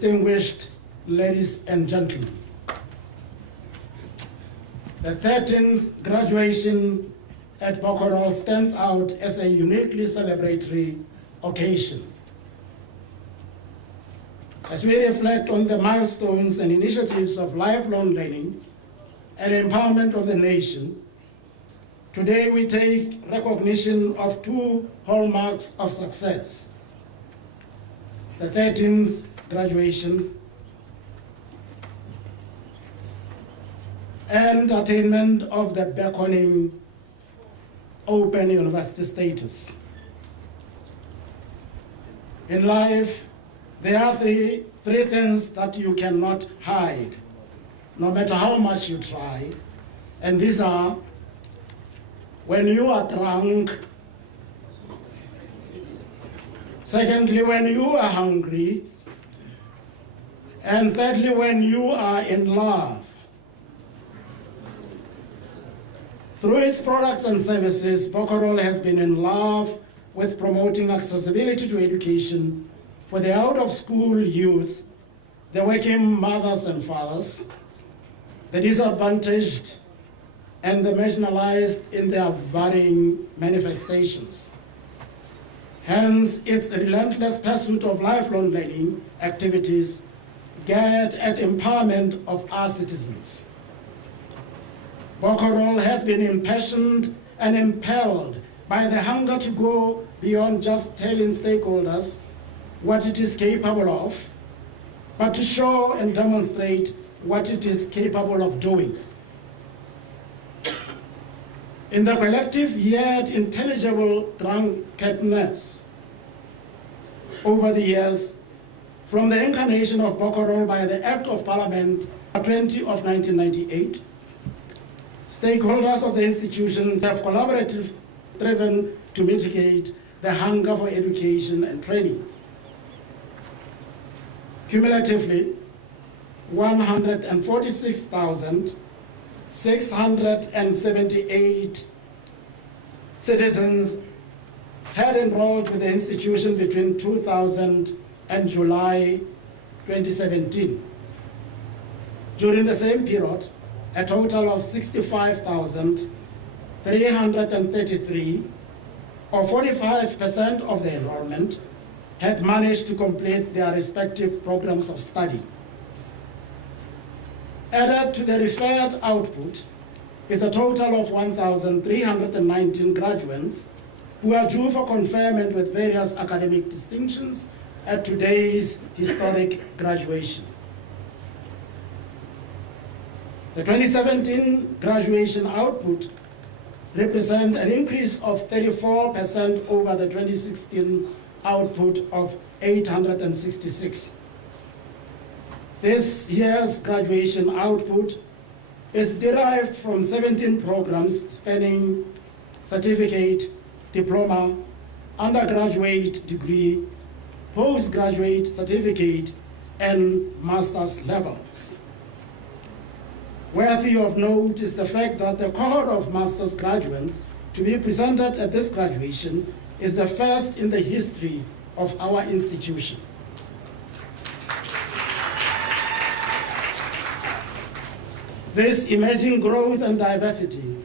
Distinguished ladies and gentlemen, the 13th graduation at Bocodol stands out as a uniquely celebratory occasion. As we reflect on the milestones and initiatives of lifelong learning and empowerment of the nation, today we take recognition of two hallmarks of success: the 13th graduation and attainment of the beckoning open university status. In life, there are three things that you cannot hide, no matter how much you try, and these are: when you are drunk, secondly, when you are hungry, and thirdly, when you are in love. Through its products and services, Bocodol has been in love with promoting accessibility to education for the out-of-school youth, the working mothers and fathers, the disadvantaged, and the marginalized in their varying manifestations. Hence, its relentless pursuit of lifelong learning activities geared at empowerment of our citizens. Bocodol has been impassioned and impelled by the hunger to go beyond just telling stakeholders what it is capable of, but to show and demonstrate what it is capable of doing. In the collective yet intelligible drunkenness over the years, from the incarnation of Bocodol by the Act of Parliament 20 of 1998, stakeholders of the institutions have collaboratively striven to mitigate the hunger for education and training. Cumulatively, 146,678 citizens had enrolled with the institution between 2000 and July 2017. During the same period, a total of 65,333, or 45% of the enrollment, had managed to complete their respective programs of study. Added to the referred output is a total of 1,319 graduates who are due for conferment with various academic distinctions at today's historic graduation. The 2017 graduation output represents an increase of 34% over the 2016 output of 866. This year's graduation output is derived from 17 programs spanning certificate, diploma, undergraduate degree, postgraduate certificate, and master's levels. Worthy of note is the fact that the cohort of master's graduates to be presented at this graduation is the first in the history of our institution. This emerging growth and diversity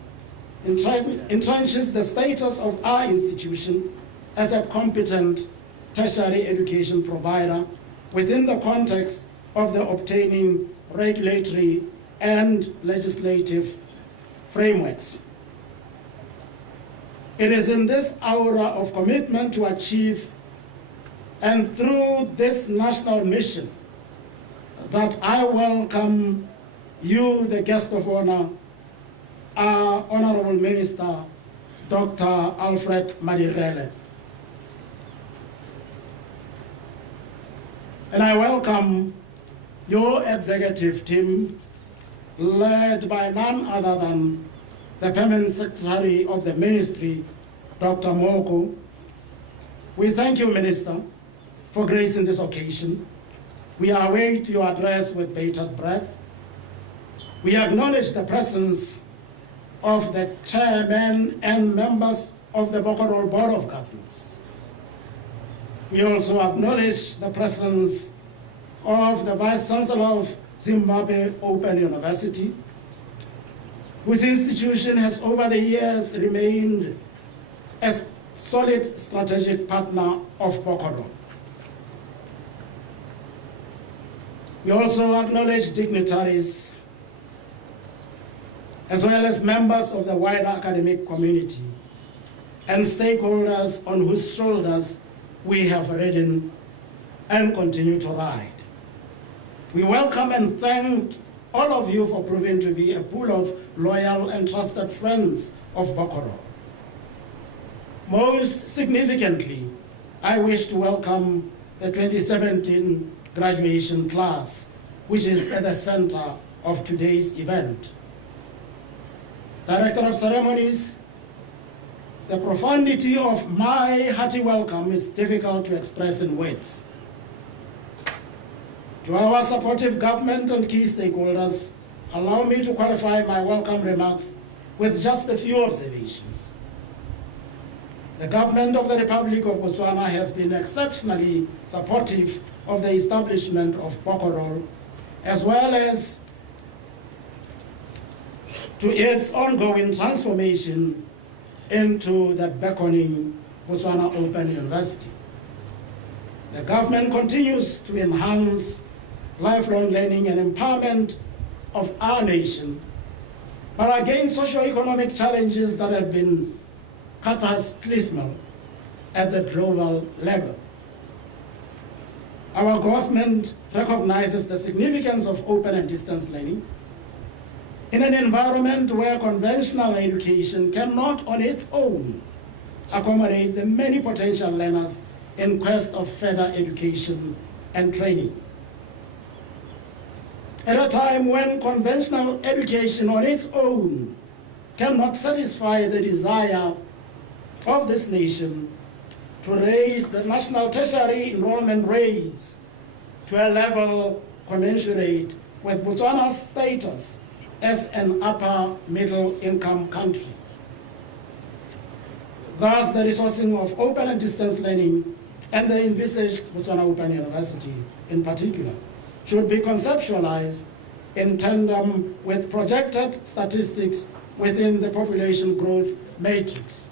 entrenches the status of our institution as a competent tertiary education provider within the context of the obtaining regulatory and legislative frameworks. It is in this aura of commitment to achieve and through this national mission that I welcome you, the guest of honor, our Honorable Minister, Dr. Alfred Madirele. And I welcome your executive team, led by none other than the Permanent Secretary of the Ministry, Dr. Moko. We thank you, Minister, for gracing this occasion. We await your address with bated breath. We acknowledge the presence of the chairman and members of the Bocodol Board of Governors. We also acknowledge the presence of the Vice Chancellor of Zimbabwe Open University, whose institution has over the years remained a solid strategic partner of Bocodol. We also acknowledge dignitaries as well as members of the wider academic community and stakeholders on whose shoulders we have ridden and continue to ride. We welcome and thank all of you for proving to be a pool of loyal and trusted friends of Bocodol. Most significantly, I wish to welcome the 2017 graduation class, which is at the center of today's event. Director of Ceremonies, the profundity of my hearty welcome is difficult to express in words. To our supportive government and key stakeholders, allow me to qualify my welcome remarks with just a few observations. The government of the Republic of Botswana has been exceptionally supportive of the establishment of Bocodol, as well as to its ongoing transformation into the beckoning Botswana Open University. The government continues to enhance lifelong learning and empowerment of our nation, but against socio-economic challenges that have been cataclysmal at the global level. Our government recognizes the significance of open and distance learning in an environment where conventional education cannot on its own accommodate the many potential learners in quest of further education and training. At a time when conventional education on its own cannot satisfy the desire of this nation to raise the national tertiary enrollment rates to a level commensurate with Botswana's status as an upper middle income country. Thus, the resourcing of open and distance learning and the envisaged Botswana Open University in particular should be conceptualized in tandem with projected statistics within the population growth matrix.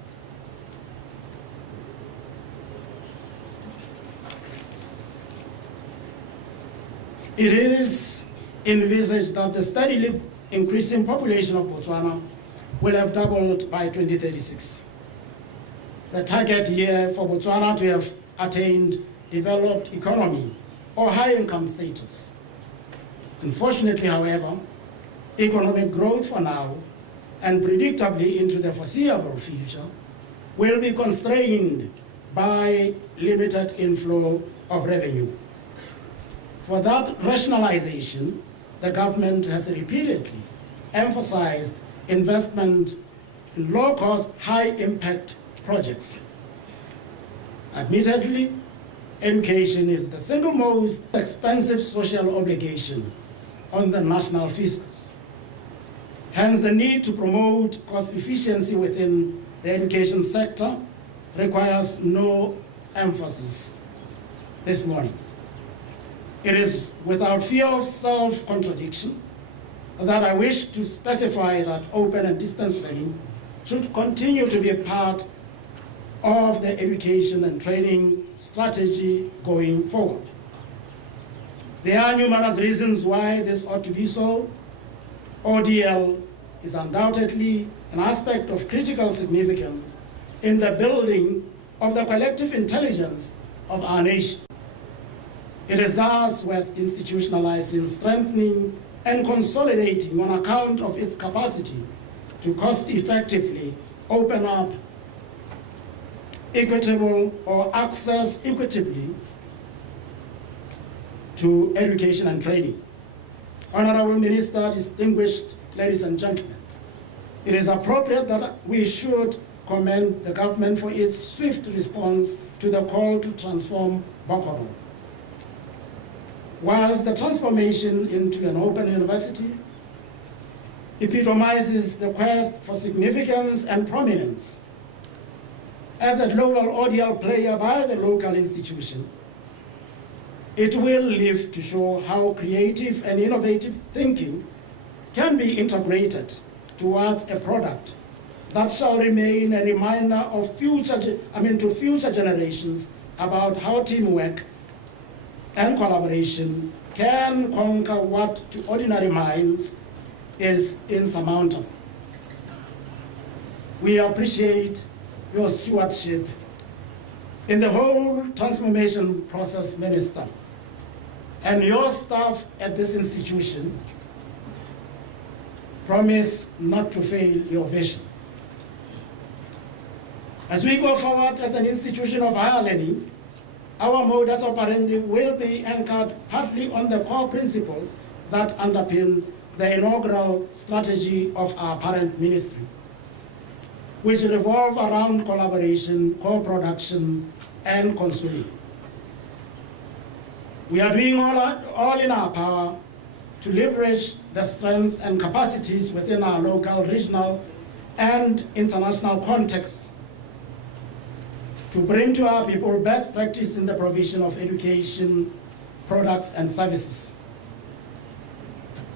It is envisaged that the steadily increasing population of Botswana will have doubled by 2036. The target year for Botswana to have attained developed economy or high income status. Unfortunately, however, economic growth for now and predictably into the foreseeable future will be constrained by limited inflow of revenue. For that rationalization, the government has repeatedly emphasized investment in low-cost, high-impact projects. Admittedly, education is the single most expensive social obligation on the national fiscus. Hence, the need to promote cost efficiency within the education sector requires no emphasis this morning. It is without fear of self-contradiction that I wish to specify that open and distance learning should continue to be a part of the education and training strategy going forward. There are numerous reasons why this ought to be so. ODL is undoubtedly an aspect of critical significance in the building of the collective intelligence of our nation. It is thus worth institutionalizing, strengthening, and consolidating on account of its capacity to cost-effectively open up equitable or access equitably to education and training. Honorable Minister, distinguished ladies and gentlemen, it is appropriate that we should commend the government for its swift response to the call to transform Bocodol. Whilst the transformation into an open university epitomizes the quest for significance and prominence as a global ODL player by the local institution, it will live to show how creative and innovative thinking can be integrated towards a product that shall remain a reminder of to future generations about how teamwork and collaboration can conquer what to ordinary minds is insurmountable. We appreciate your stewardship in the whole transformation process, Minister, and your staff at this institution promise not to fail your vision. As we go forward as an institution of higher learning, our modus operandi will be anchored partly on the core principles that underpin the inaugural strategy of our parent ministry, which revolve around collaboration, co-production, and consulting. We are doing all in our power to leverage the strengths and capacities within our local, regional, and international contexts to bring to our people best practice in the provision of education, products, and services.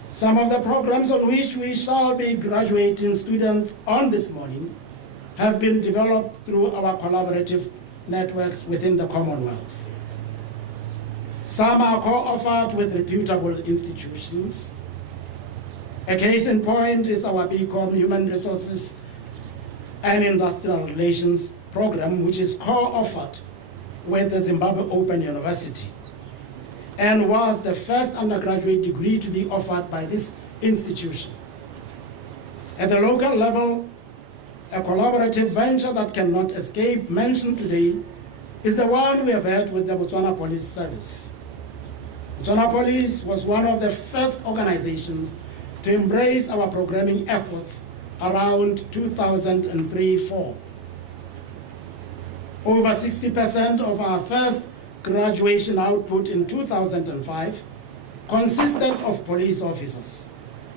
Some of the programs on which we shall be graduating students on this morning have been developed through our collaborative networks within the Commonwealth. Some are co-offered with reputable institutions. A case in point is our BCom Human Resources and Industrial Relations program, which is co-offered with the Zimbabwe Open University and was the first undergraduate degree to be offered by this institution. At the local level, a collaborative venture that cannot escape mention today is the one we have had with the Botswana Police Service. Botswana Police was one of the first organizations to embrace our programming efforts around 2003-04. Over 60% of our first graduation output in 2005 consisted of police officers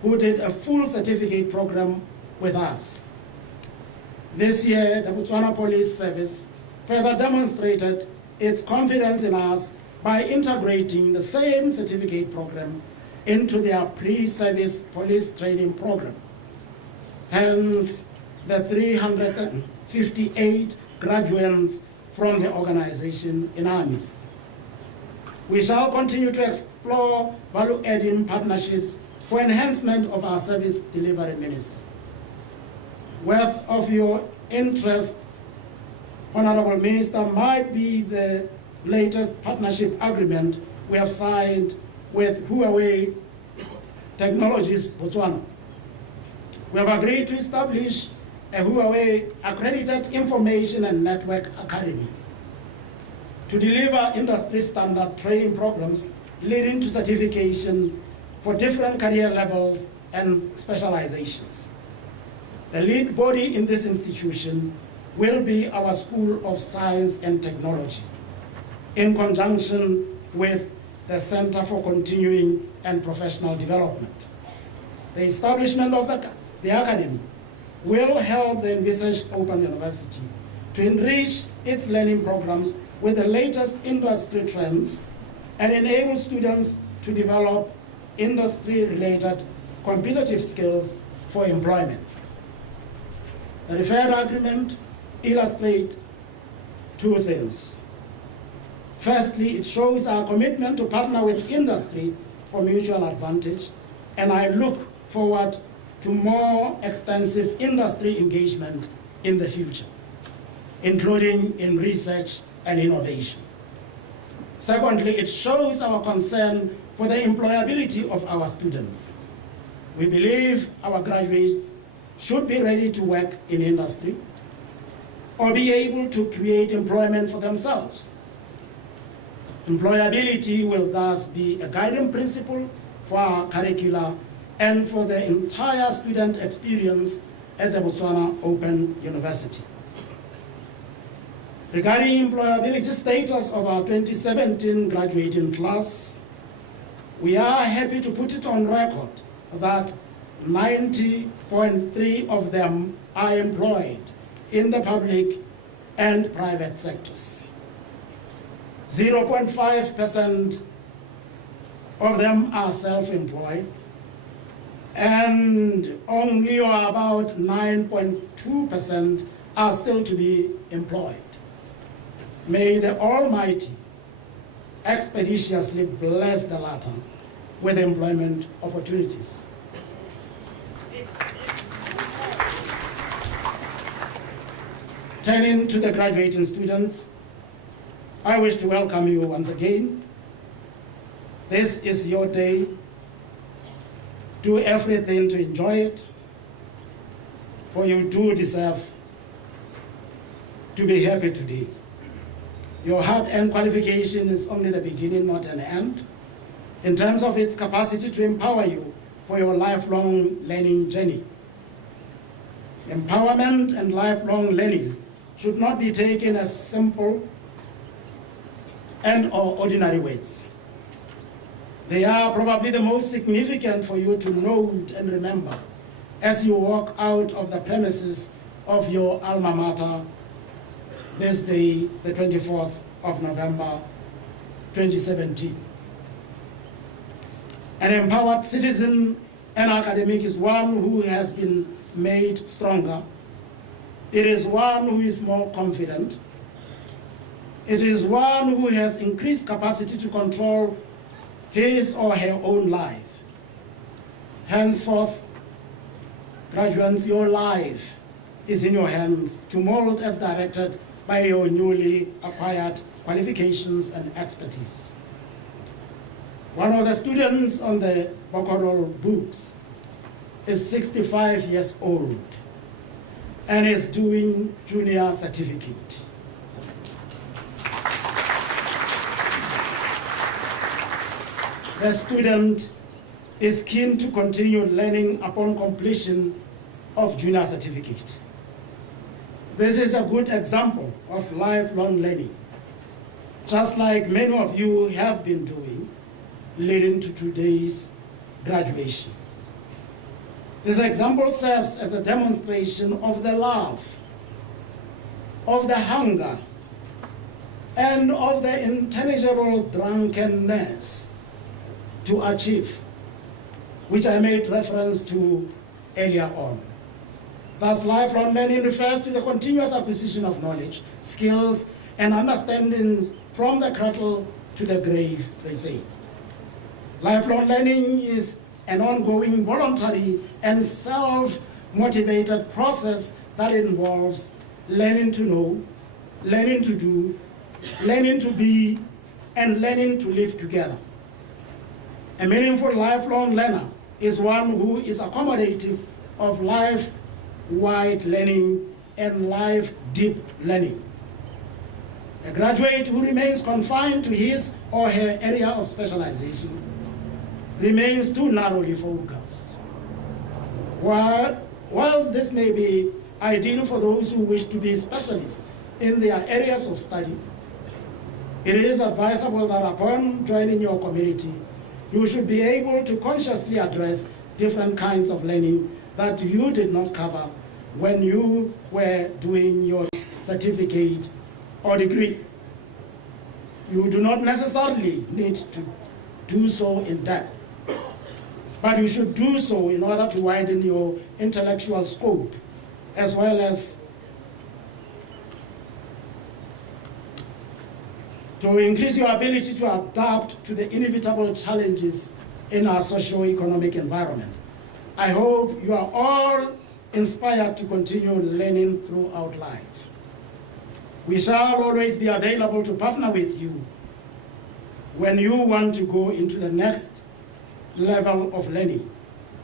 who did a full certificate program with us. This year, the Botswana Police Service further demonstrated its confidence in us by integrating the same certificate program into their pre-service police training program. Hence, the 358 graduates from the organization in our midst. We shall continue to explore value-adding partnerships for enhancement of our service delivery ministry. Worth of your interest, Honorable Minister, might be the latest partnership agreement we have signed with Huawei Technologies Botswana. We have agreed to establish a Huawei accredited information and network academy to deliver industry standard training programs leading to certification for different career levels and specializations. The lead body in this institution will be our School of Science and Technology, in conjunction with the Center for Continuing and Professional Development. The establishment of the academy will help the envisaged Open University to enrich its learning programs with the latest industry trends and enable students to develop industry-related competitive skills for employment. The referred agreement illustrates two things. Firstly, it shows our commitment to partner with industry for mutual advantage, and I look forward to more extensive industry engagement in the future, including in research and innovation. Secondly, it shows our concern for the employability of our students. We believe our graduates should be ready to work in industry or be able to create employment for themselves. Employability will thus be a guiding principle for our curricula and for the entire student experience at the Botswana Open University. Regarding employability status of our 2017 graduating class, we are happy to put it on record that 90.3% of them are employed in the public and private sectors. 0.5% of them are self-employed, and only about 9.2% are still to be employed. May the Almighty expeditiously bless the latter with employment opportunities. Turning to the graduating students, I wish to welcome you once again. This is your day. Do everything to enjoy it, for you do deserve to be happy today. Your hard-earned qualification is only the beginning, not an end, in terms of its capacity to empower you for your lifelong learning journey. Empowerment and lifelong learning should not be taken as simple and/or ordinary words. They are probably the most significant for you to note and remember as you walk out of the premises of your alma mater this day, the 24th of November, 2017. An empowered citizen and academic is one who has been made stronger. It is one who is more confident. It is one who has increased capacity to control his or her own life. Henceforth, graduates, your life is in your hands to mold as directed by your newly acquired qualifications and expertise. One of the students on the Bocodol books is 65 years old and is doing junior certificate. The student is keen to continue learning upon completion of junior certificate. This is a good example of lifelong learning, just like many of you have been doing, leading to today's graduation. This example serves as a demonstration of the love, of the hunger, and of the intangible drunkenness to achieve, which I made reference to earlier on. Thus, lifelong learning refers to the continuous acquisition of knowledge, skills, and understandings from the cradle to the grave, they say. Lifelong learning is an ongoing, voluntary, and self-motivated process that involves learning to know, learning to do, learning to be, and learning to live together. A meaningful lifelong learner is one who is accommodative of life-wide learning and life-deep learning. A graduate who remains confined to his or her area of specialization remains too narrowly focused. Whilst this may be ideal for those who wish to be specialists in their areas of study, it is advisable that upon joining your community, you should be able to consciously address different kinds of learning that you did not cover when you were doing your certificate or degree. You do not necessarily need to do so in depth, but you should do so in order to widen your intellectual scope, as well as to increase your ability to adapt to the inevitable challenges in our socio-economic environment. I hope you are all inspired to continue learning throughout life. We shall always be available to partner with you when you want to go into the next level of learning,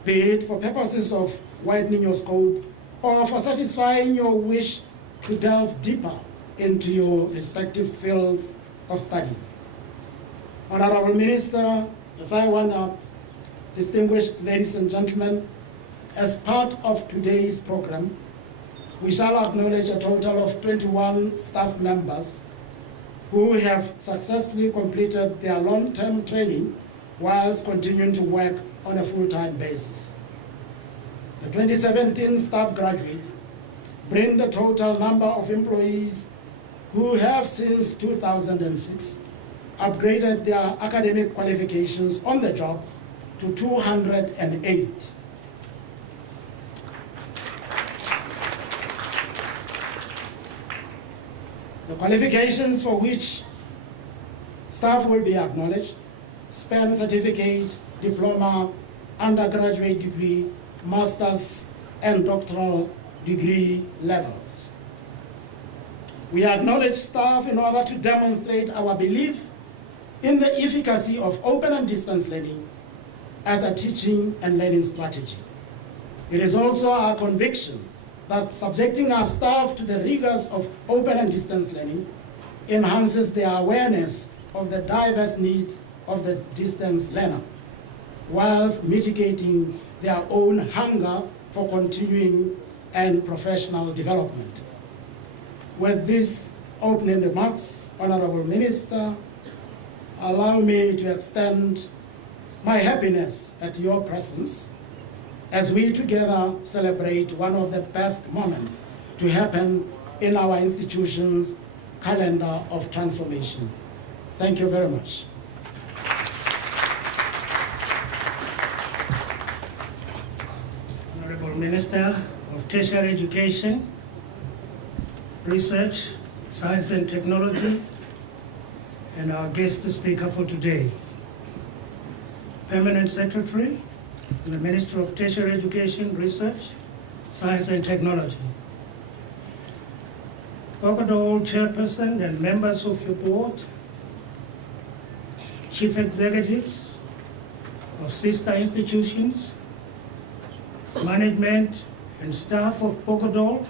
be it for purposes of widening your scope or for satisfying your wish to delve deeper into your respective fields of study. Honorable Minister, as I wind up, distinguished ladies and gentlemen, as part of today's program, we shall acknowledge a total of 21 staff members who have successfully completed their long-term training whilst continuing to work on a full-time basis. The 2017 staff graduates bring the total number of employees who have since 2006 upgraded their academic qualifications on the job to 208. The qualifications for which staff will be acknowledged span certificate, diploma, undergraduate degree, master's, and doctoral degree levels. We acknowledge staff in order to demonstrate our belief in the efficacy of open and distance learning as a teaching and learning strategy. It is also our conviction that subjecting our staff to the rigors of open and distance learning enhances their awareness of the diverse needs of the distance learner, whilst mitigating their own hunger for continuing and professional development. With these opening remarks, Honorable Minister, allow me to extend my happiness at your presence as we together celebrate one of the best moments to happen in our institution's calendar of transformation. Thank you very much. Honorable Minister of Tertiary Education, Research, Science and Technology, and our guest speaker for today, Permanent Secretary in the Ministry of Tertiary Education, Research, Science and Technology, Bocodol Chairperson and members of your board, Chief Executives of sister institutions, management and staff of Bocodol,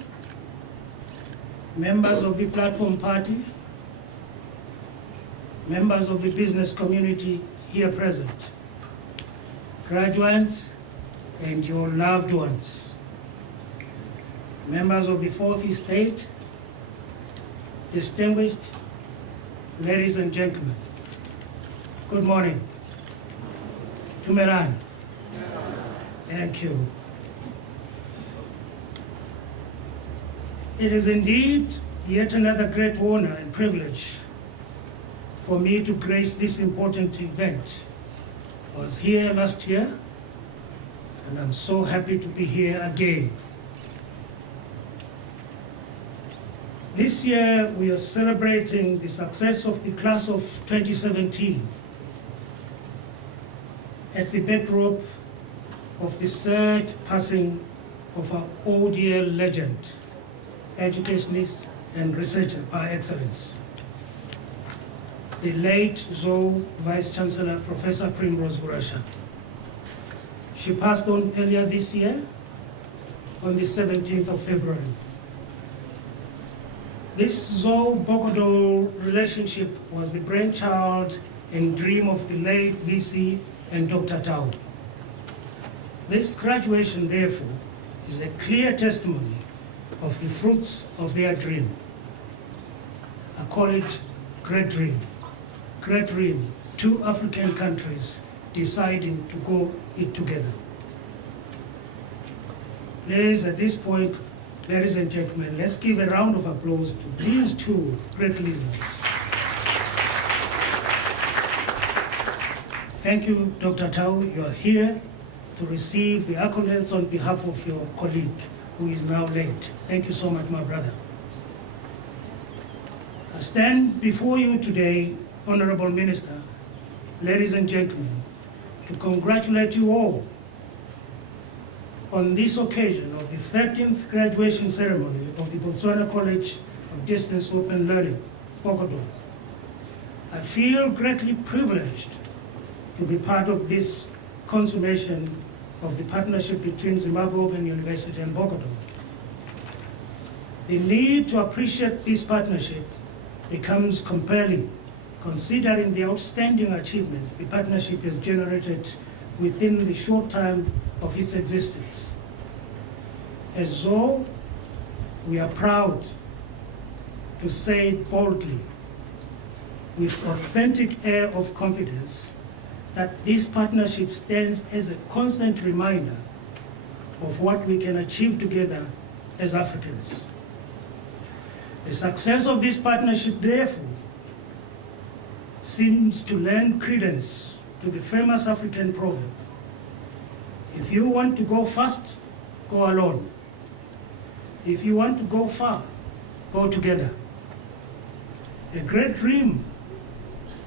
members of the Platform Party, members of the business community here present, graduates and your loved ones, members of the Fourth Estate, distinguished ladies and gentlemen, good morning. Tumeran. Thank you. It is indeed yet another great honor and privilege for me to grace this important event. I was here last year, and I'm so happy to be here again. This year, we are celebrating the success of the class of 2017 at the backdrop of the third passing of our ODL legend, educationist and researcher par excellence, the late ZOE Vice Chancellor, Professor Primrose Gurasha. She passed on earlier this year on the 17th of February. This ZOE-Bocodol relationship was the brainchild and dream of the late VC and Dr. Tau. This graduation, therefore, is a clear testimony of the fruits of their dream. I call it great dream. Great dream, two African countries deciding to go it together. Please, at this point, ladies and gentlemen, let's give a round of applause to these two great leaders. Thank you, Dr. Tau. You are here to receive the accolades on behalf of your colleague, who is now late. Thank you so much, my brother. I stand before you today, Honorable Minister, ladies and gentlemen, to congratulate you all on this occasion of the 13th graduation ceremony of the Botswana College of Distance Open Learning, Bocodol. I feel greatly privileged to be part of this consummation of the partnership between Zimbabwe Open University and Bocodol. The need to appreciate this partnership becomes compelling, considering the outstanding achievements the partnership has generated within the short time of its existence. As though we are proud to say boldly, with authentic air of confidence, that this partnership stands as a constant reminder of what we can achieve together as Africans. The success of this partnership, therefore, seems to lend credence to the famous African proverb, if you want to go fast, go alone. If you want to go far, go together. A great dream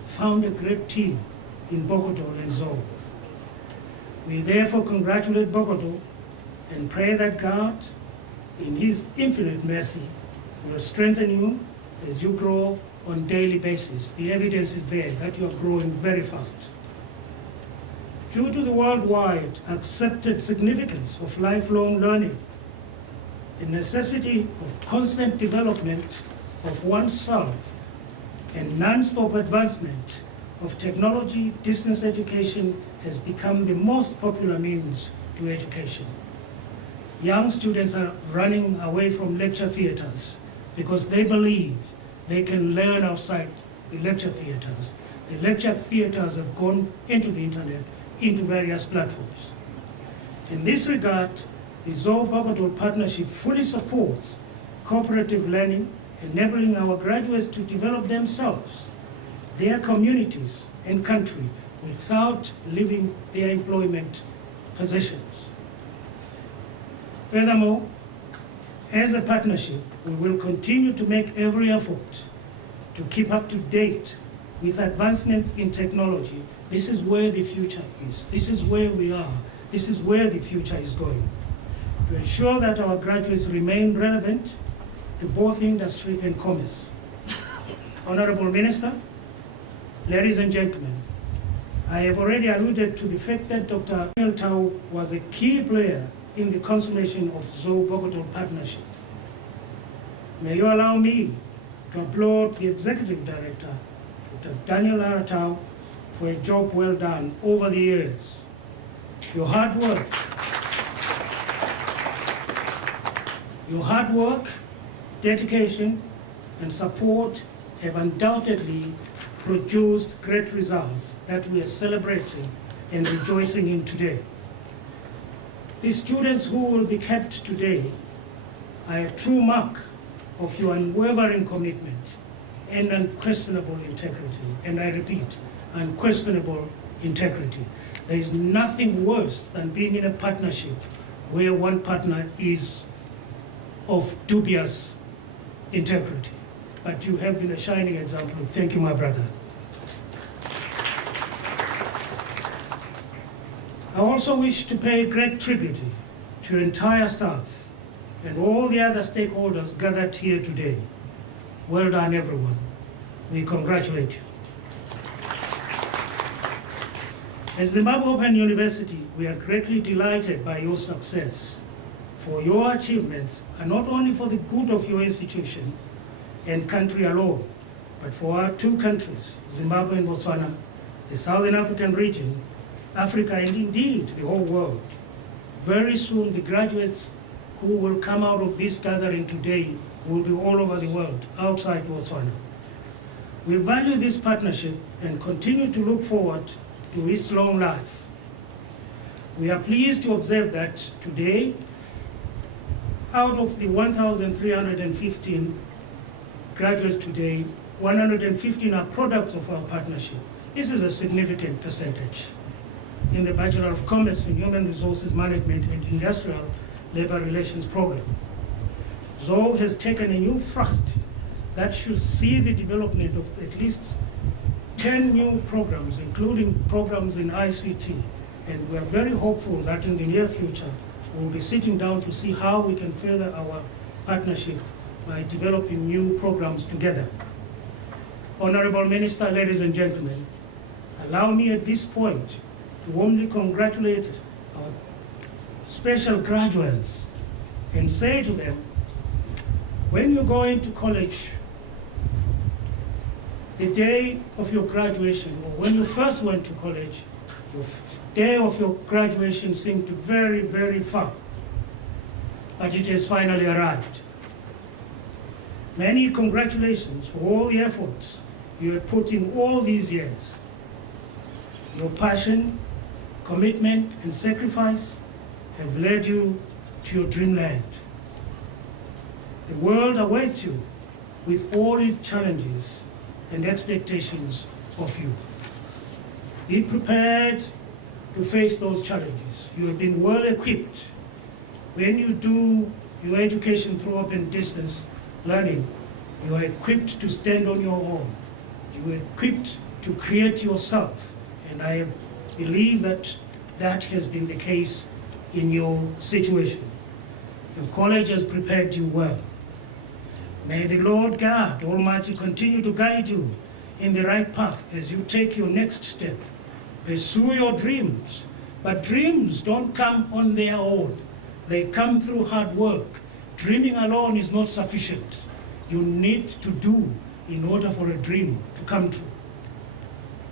found a great team in Bocodol and Zou. We therefore congratulate Bocodol and pray that God, in His infinite mercy, will strengthen you as you grow on a daily basis. The evidence is there that you are growing very fast. Due to the worldwide accepted significance of lifelong learning, the necessity of constant development of oneself and non-stop advancement of technology, distance education has become the most popular means to education. Young students are running away from lecture theaters because they believe they can learn outside the lecture theaters. The lecture theaters have gone into the internet, into various platforms. In this regard, the Zou-Bocodol partnership fully supports cooperative learning, enabling our graduates to develop themselves, their communities and country without leaving their employment positions. Furthermore, as a partnership, we will continue to make every effort to keep up to date with advancements in technology. This is where the future is. This is where we are. This is where the future is going. To ensure that our graduates remain relevant to both industry and commerce. Honorable Minister, ladies and gentlemen, I have already alluded to the fact that Dr. Tau was a key player in the consummation of Zou-Bocodol partnership. May you allow me to applaud the Executive Director, Dr. Daniel Tau, for a job well done over the years. Your hard work, dedication, and support have undoubtedly produced great results that we are celebrating and rejoicing in today. The students who will be kept today are a true mark of your unwavering commitment and unquestionable integrity. And I repeat, unquestionable integrity. There is nothing worse than being in a partnership where one partner is of dubious integrity. But you have been a shining example. Thank you, my brother. I also wish to pay great tribute to your entire staff and all the other stakeholders gathered here today. Well done, everyone. We congratulate you. As Zimbabwe Open University, we are greatly delighted by your success. For your achievements are not only for the good of your institution and country alone, but for our two countries, Zimbabwe and Botswana, the Southern African region, Africa, and indeed the whole world. Very soon, the graduates who will come out of this gathering today will be all over the world, outside Botswana. We value this partnership and continue to look forward to its long life. We are pleased to observe that today, out of the 1,315 graduates today, 115 are products of our partnership. This is a significant percentage. In the Bachelor of Commerce in Human Resources Management and Industrial Labor Relations program, ZOE has taken a new thrust that should see the development of at least 10 new programs, including programs in ICT. And we are very hopeful that in the near future, we'll be sitting down to see how we can further our partnership by developing new programs together. Honorable Minister, ladies and gentlemen, allow me at this point to warmly congratulate our special graduates and say to them, when you go into college, the day of your graduation, or when you first went to college, your day of your graduation seemed very, very far, but it has finally arrived. Many congratulations for all the efforts you have put in all these years. Your passion, commitment, and sacrifice have led you to your dreamland. The world awaits you with all its challenges and expectations of you. Be prepared to face those challenges. You have been well equipped. When you do your education through open distance learning, you are equipped to stand on your own. You are equipped to create yourself. And I believe that that has been the case in your situation. Your college has prepared you well. May the Lord God Almighty continue to guide you in the right path as you take your next step. Pursue your dreams, but dreams don't come on their own. They come through hard work. Dreaming alone is not sufficient. You need to do in order for a dream to come true.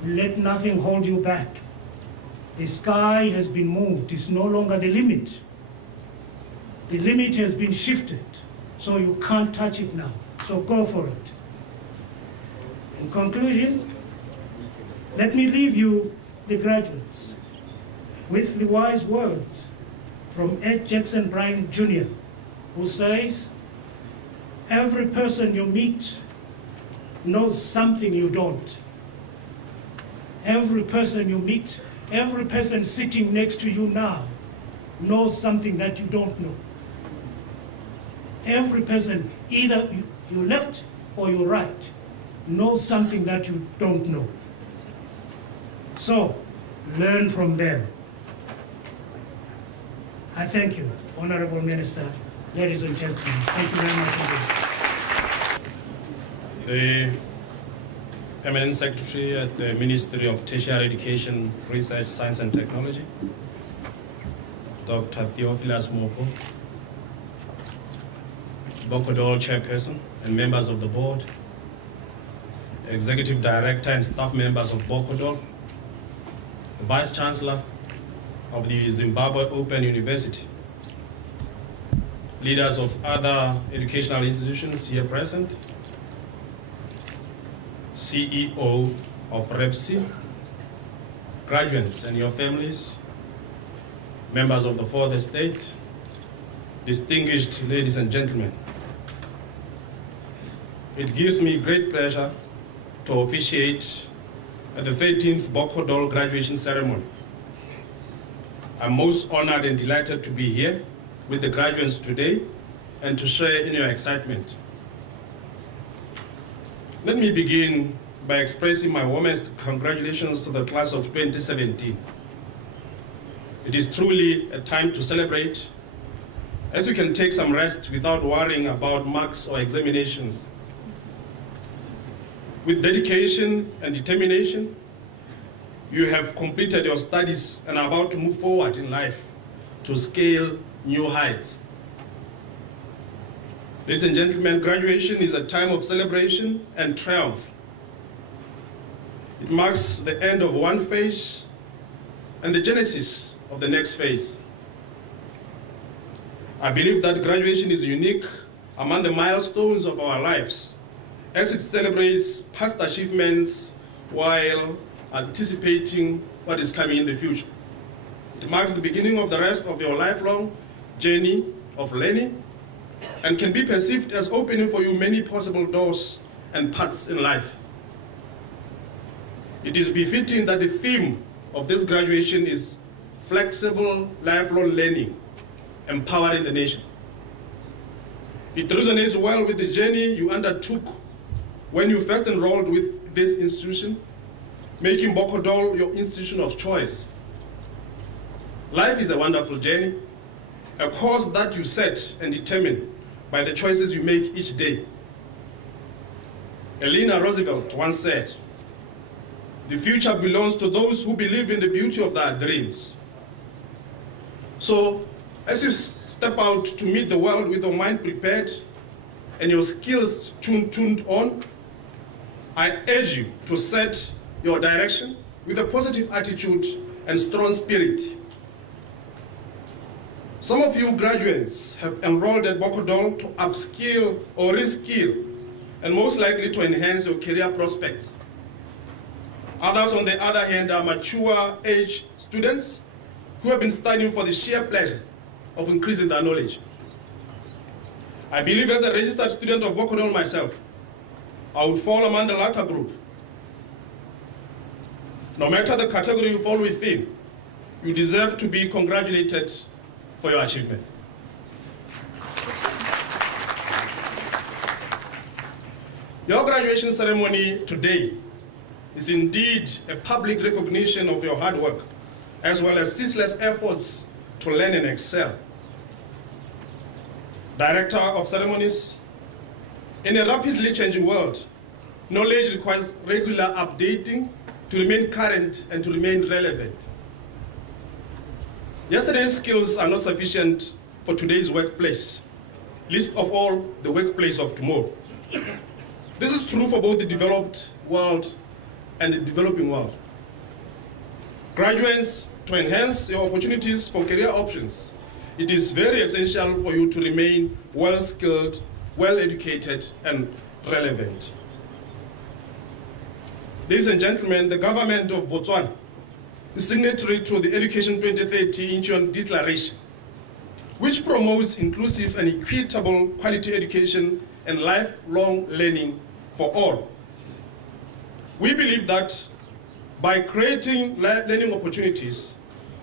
Let nothing hold you back. The sky has been moved. It's no longer the limit. The limit has been shifted, so you can't touch it now. So go for it. In conclusion, let me leave you, the graduates, with the wise words from Ed Jackson Bryan Jr., who says, every person you meet knows something you don't. Every person you meet, every person sitting next to you now knows something that you don't know. Every person, either you left or you right, knows something that you don't know. So, learn from them. I thank you, Honorable Minister, ladies and gentlemen. Thank you very much indeed. The Permanent Secretary at the Ministry of Tertiary Education, Research, Science and Technology, Dr. Theophilus Mopo, Bocodol Chairperson and members of the board, Executive Director and staff members of Bocodol, the Vice Chancellor of the Zimbabwe Open University, leaders of other educational institutions here present, CEO of REPSI, graduates and your families, members of the Fourth Estate, distinguished ladies and gentlemen. It gives me great pleasure to officiate at the 13th Bocodol graduation ceremony. I'm most honored and delighted to be here with the graduates today and to share in your excitement. Let me begin by expressing my warmest congratulations to the class of 2017. It is truly a time to celebrate, as you can take some rest without worrying about marks or examinations. With dedication and determination, you have completed your studies and are about to move forward in life to scale new heights. Ladies and gentlemen, graduation is a time of celebration and triumph. It marks the end of one phase and the genesis of the next phase. I believe that graduation is unique among the milestones of our lives, as it celebrates past achievements while anticipating what is coming in the future. It marks the beginning of the rest of your lifelong journey of learning and can be perceived as opening for you many possible doors and paths in life. It is befitting that the theme of this graduation is flexible lifelong learning, empowering the nation. It resonates well with the journey you undertook when you first enrolled with this institution, making Bocodol your institution of choice. Life is a wonderful journey, a course that you set and determine by the choices you make each day. Eleanor Roosevelt once said, "The future belongs to those who believe in the beauty of their dreams." So, as you step out to meet the world with your mind prepared and your skills tuned on, I urge you to set your direction with a positive attitude and strong spirit. Some of you graduates have enrolled at Bocodol to upskill or reskill, and most likely to enhance your career prospects. Others, on the other hand, are mature age students who have been studying for the sheer pleasure of increasing their knowledge. I believe, as a registered student of Bocodol myself, I would fall among the latter group. No matter the category you fall within, you deserve to be congratulated for your achievement. Your graduation ceremony today is indeed a public recognition of your hard work, as well as ceaseless efforts to learn and excel. Director of Ceremonies, in a rapidly changing world, knowledge requires regular updating to remain current and to remain relevant. Yesterday's skills are not sufficient for today's workplace, least of all the workplace of tomorrow. This is true for both the developed world and the developing world. Graduates, to enhance your opportunities for career options, it is very essential for you to remain well-skilled, well-educated, and relevant. Ladies and gentlemen, the government of Botswana is signatory to the Education 2030 Incheon Declaration, which promotes inclusive and equitable quality education and lifelong learning for all. We believe that by creating learning opportunities,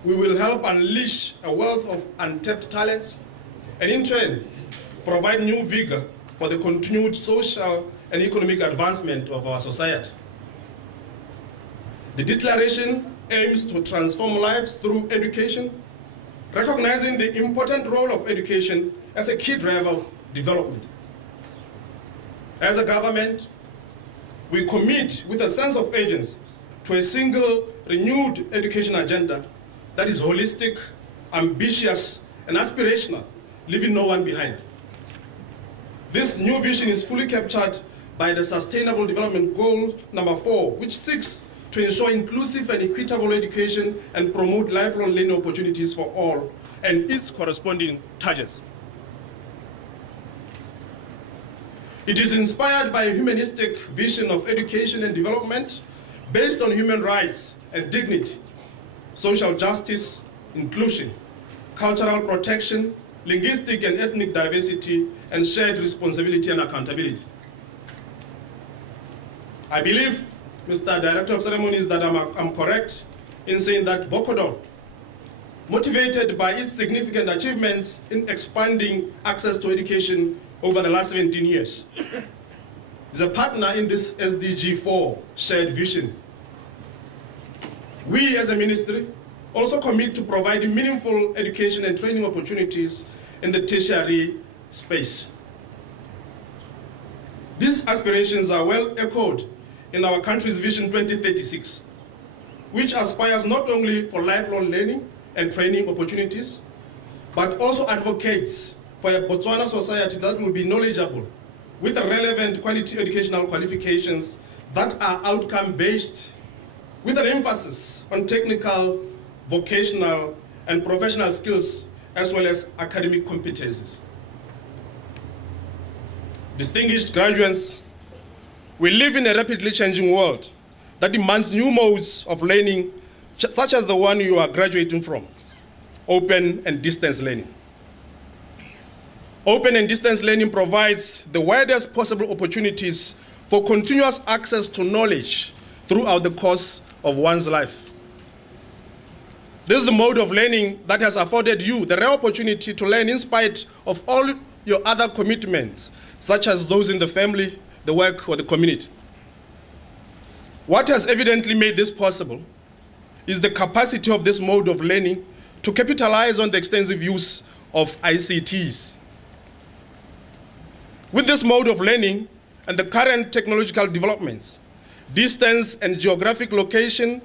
we will help unleash a wealth of untapped talents and in turn provide new vigor for the continued social and economic advancement of our society. The declaration aims to transform lives through education, recognizing the important role of education as a key driver of development. As a government, we commit with a sense of urgency to a single, renewed education agenda that is holistic, ambitious, and aspirational, leaving no one behind. This new vision is fully captured by the Sustainable Development Goal number 4, which seeks to ensure inclusive and equitable education and promote lifelong learning opportunities for all, and its corresponding targets. It is inspired by a humanistic vision of education and development based on human rights and dignity, social justice, inclusion, cultural protection, linguistic and ethnic diversity, and shared responsibility and accountability. I believe, Mr. Director of Ceremonies, that I'm correct in saying that Bocodol, motivated by its significant achievements in expanding access to education over the last 17 years, is a partner in this SDG 4 shared vision. We as a ministry also commit to providing meaningful education and training opportunities in the tertiary space. These aspirations are well echoed in our country's Vision 2036, which aspires not only for lifelong learning and training opportunities, but also advocates for a Botswana society that will be knowledgeable with relevant quality educational qualifications that are outcome-based, with an emphasis on technical, vocational, and professional skills, as well as academic competencies. Distinguished graduates, we live in a rapidly changing world that demands new modes of learning, such as the one you are graduating from, open and distance learning. Open and distance learning provides the widest possible opportunities for continuous access to knowledge throughout the course of one's life. This is the mode of learning that has afforded you the rare opportunity to learn in spite of all your other commitments, such as those in the family, the work, or the community. What has evidently made this possible is the capacity of this mode of learning to capitalize on the extensive use of ICTs. With this mode of learning and the current technological developments, distance and geographic location,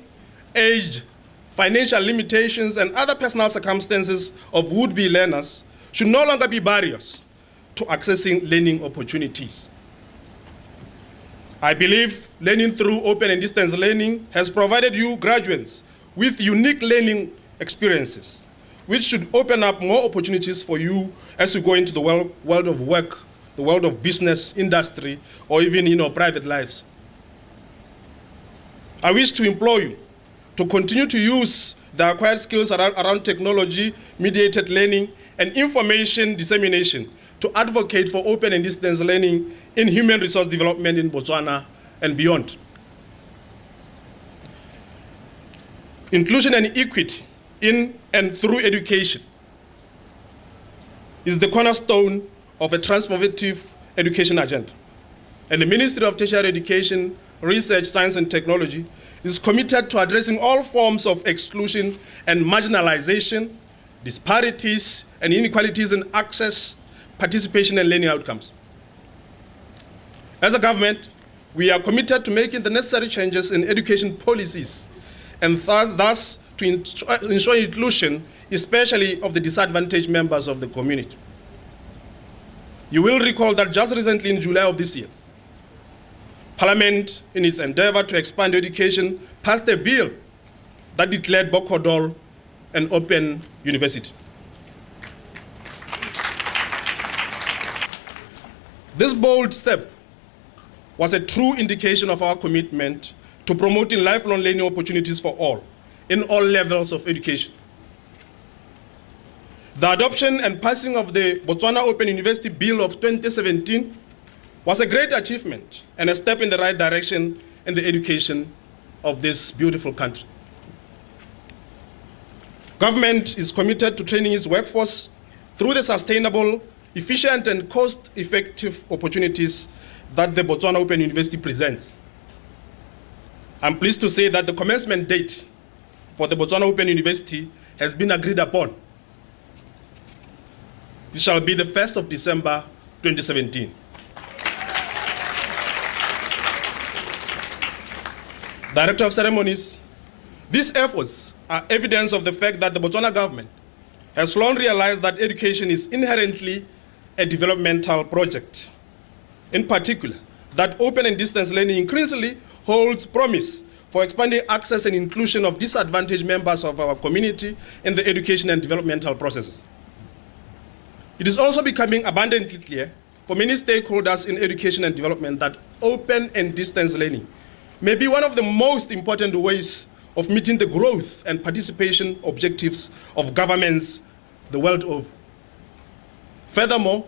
age, financial limitations, and other personal circumstances of would-be learners should no longer be barriers to accessing learning opportunities. I believe learning through open and distance learning has provided you graduates with unique learning experiences, which should open up more opportunities for you as you go into the world of work, the world of business, industry, or even in your private lives. I wish to implore you to continue to use the acquired skills around technology, mediated learning, and information dissemination to advocate for open and distance learning in human resource development in Botswana and beyond. Inclusion and equity in and through education is the cornerstone of a transformative education agenda. And the Ministry of Tertiary Education, Research, Science and Technology is committed to addressing all forms of exclusion and marginalization, disparities and inequalities in access, participation and learning outcomes. As a government, we are committed to making the necessary changes in education policies and thus to ensure inclusion, especially of the disadvantaged members of the community. You will recall that just recently in July of this year, Parliament, in its endeavor to expand education, passed a bill that declared Bocodol an open university. This bold step was a true indication of our commitment to promoting lifelong learning opportunities for all, in all levels of education. The adoption and passing of the Botswana Open University Bill of 2017 was a great achievement and a step in the right direction in the education of this beautiful country. Government is committed to training its workforce through the sustainable, efficient, and cost-effective opportunities that the Botswana Open University presents. I'm pleased to say that the commencement date for the Botswana Open University has been agreed upon. It shall be the 1st of December 2017. Director of Ceremonies, these efforts are evidence of the fact that the Botswana government has long realized that education is inherently a developmental project. In particular, that open and distance learning increasingly holds promise for expanding access and inclusion of disadvantaged members of our community in the education and developmental processes. It is also becoming abundantly clear for many stakeholders in education and development that open and distance learning may be one of the most important ways of meeting the growth and participation objectives of governments the world over. Furthermore,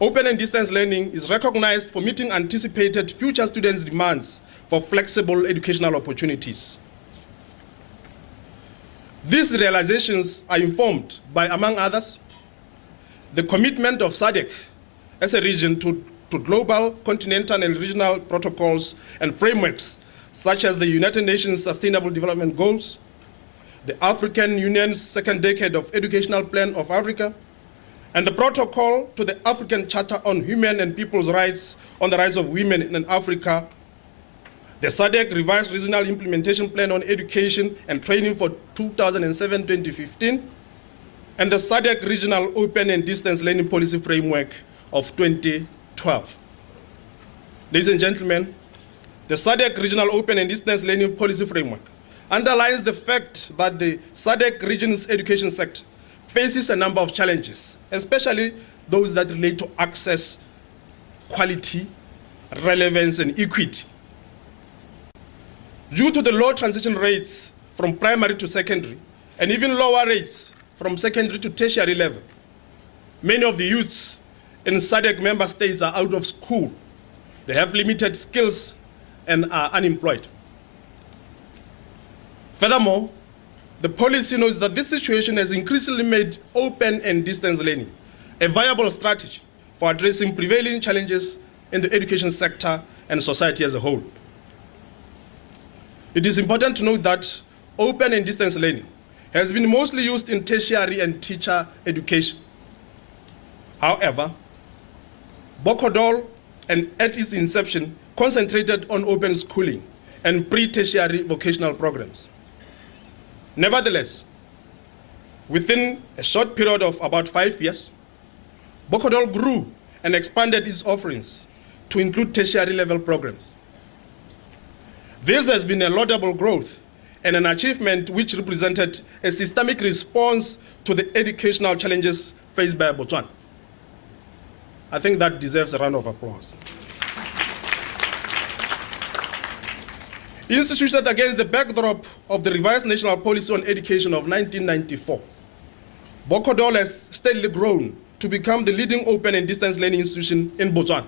open and distance learning is recognized for meeting anticipated future students' demands for flexible educational opportunities. These realizations are informed by, among others, the commitment of SADC as a region to global, continental, and regional protocols and frameworks, such as the United Nations Sustainable Development Goals, the African Union's Second Decade of Educational Plan of Africa, and the Protocol to the African Charter on Human and People's Rights on the Rights of Women in Africa, the SADC Revised Regional Implementation Plan on Education and Training for 2007-2015, and the SADC Regional Open and Distance Learning Policy Framework of 2012. Ladies and gentlemen, the SADC Regional Open and Distance Learning Policy Framework underlines the fact that the SADC region's education sector faces a number of challenges, especially those that relate to access, quality, relevance, and equity. Due to the low transition rates from primary to secondary, and even lower rates from secondary to tertiary level, many of the youths in SADC member states are out of school. They have limited skills and are unemployed. Furthermore, the policy knows that this situation has increasingly made open and distance learning a viable strategy for addressing prevailing challenges in the education sector and society as a whole. It is important to note that open and distance learning has been mostly used in tertiary and teacher education. However, Bocodol, and at its inception, concentrated on open schooling and pre-tertiary vocational programs. Nevertheless, within a short period of about 5 years, Bocodol grew and expanded its offerings to include tertiary level programs. This has been a laudable growth and an achievement which represented a systemic response to the educational challenges faced by Botswana. I think that deserves a round of applause. Instituted against the backdrop of the revised national policy on education of 1994, Bocodol has steadily grown to become the leading open and distance learning institution in Botswana.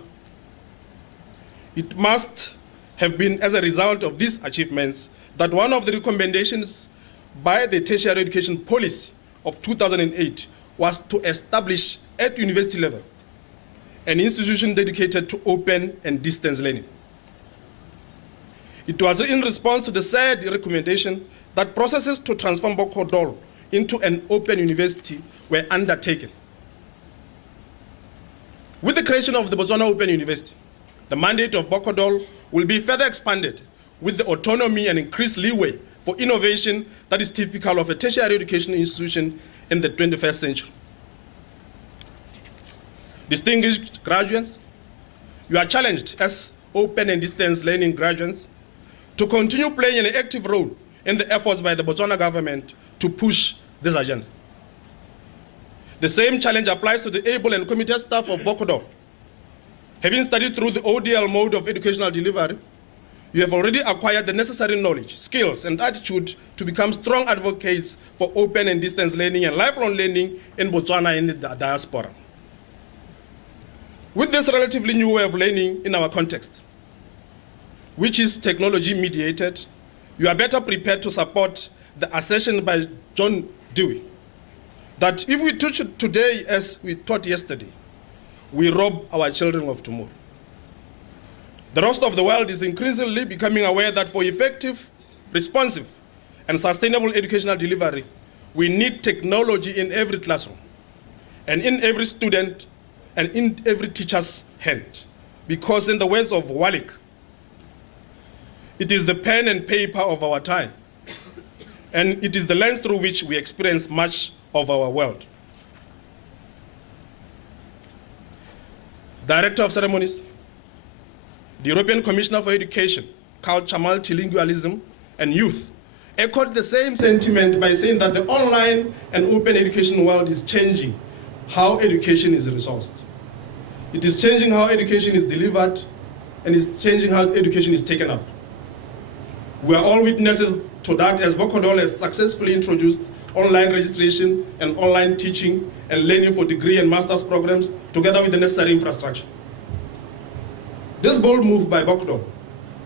It must have been as a result of these achievements that one of the recommendations by the tertiary education policy of 2008 was to establish at university level an institution dedicated to open and distance learning. It was in response to the said recommendation that processes to transform Bocodol into an open university were undertaken. With the creation of the Botswana Open University, the mandate of Bocodol will be further expanded with the autonomy and increased leeway for innovation that is typical of a tertiary education institution in the 21st century. Distinguished graduates, you are challenged as open and distance learning graduates to continue playing an active role in the efforts by the Botswana government to push this agenda. The same challenge applies to the able and committed staff of Bocodol. Having studied through the ODL mode of educational delivery, you have already acquired the necessary knowledge, skills, and attitude to become strong advocates for open and distance learning and lifelong learning in Botswana and the diaspora. With this relatively new way of learning in our context, which is technology mediated, you are better prepared to support the assertion by John Dewey that if we teach today as we taught yesterday, we rob our children of tomorrow. The rest of the world is increasingly becoming aware that for effective, responsive, and sustainable educational delivery, we need technology in every classroom, and in every student, and in every teacher's hand. Because in the words of Walik, it is the pen and paper of our time, and it is the lens through which we experience much of our world. Director of Ceremonies, the European Commissioner for Education, Culture, Multilingualism, and Youth echoed the same sentiment by saying that the online and open education world is changing how education is resourced. It is changing how education is delivered, and it's changing how education is taken up. We are all witnesses to that as Bocodol has successfully introduced online registration and online teaching and learning for degree and master's programs together with the necessary infrastructure. This bold move by Bocodol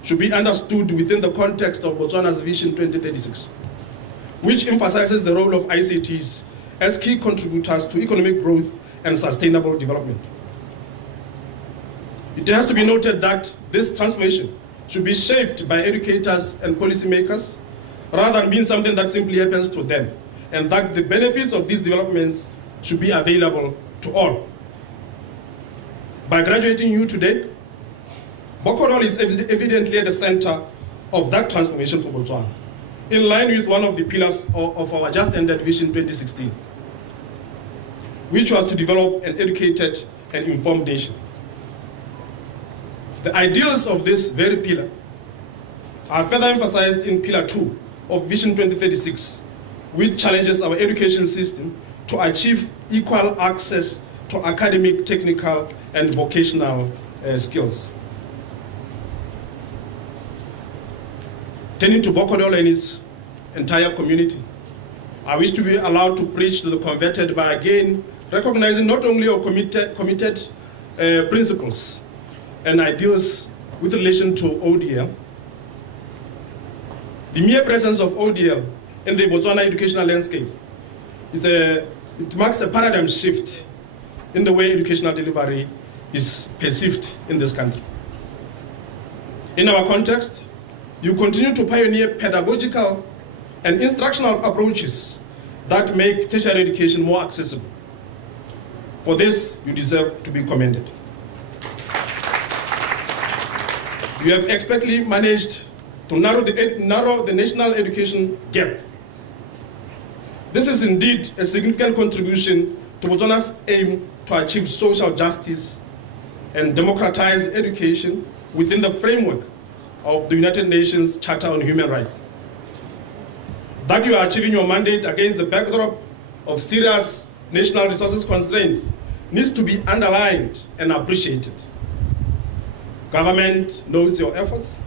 should be understood within the context of Botswana's Vision 2036, which emphasizes the role of ICTs as key contributors to economic growth and sustainable development. It has to be noted that this transformation should be shaped by educators and policymakers rather than being something that simply happens to them, and that the benefits of these developments should be available to all. By graduating you today, Bocodol is evidently at the center of that transformation for Botswana, in line with one of the pillars of our just ended Vision 2016, which was to develop an educated and informed nation. The ideals of this very pillar are further emphasized in Pillar 2 of Vision 2036, which challenges our education system to achieve equal access to academic, technical, and vocational skills. Turning to Bocodol and its entire community, I wish to be allowed to preach to the converted by again recognizing not only our committed principles and ideals with relation to ODL, The mere presence of ODL in the Botswana educational landscape it marks a paradigm shift in the way educational delivery is perceived in this country. In our context, you continue to pioneer pedagogical and instructional approaches that make tertiary education more accessible. For this, you deserve to be commended. You have expertly managed to narrow the national education gap. This is indeed a significant contribution to Botswana's aim to achieve social justice and democratize education within the framework of the United Nations Charter on Human Rights. That you are achieving your mandate against the backdrop of serious national resources constraints needs to be underlined and appreciated. Government knows your efforts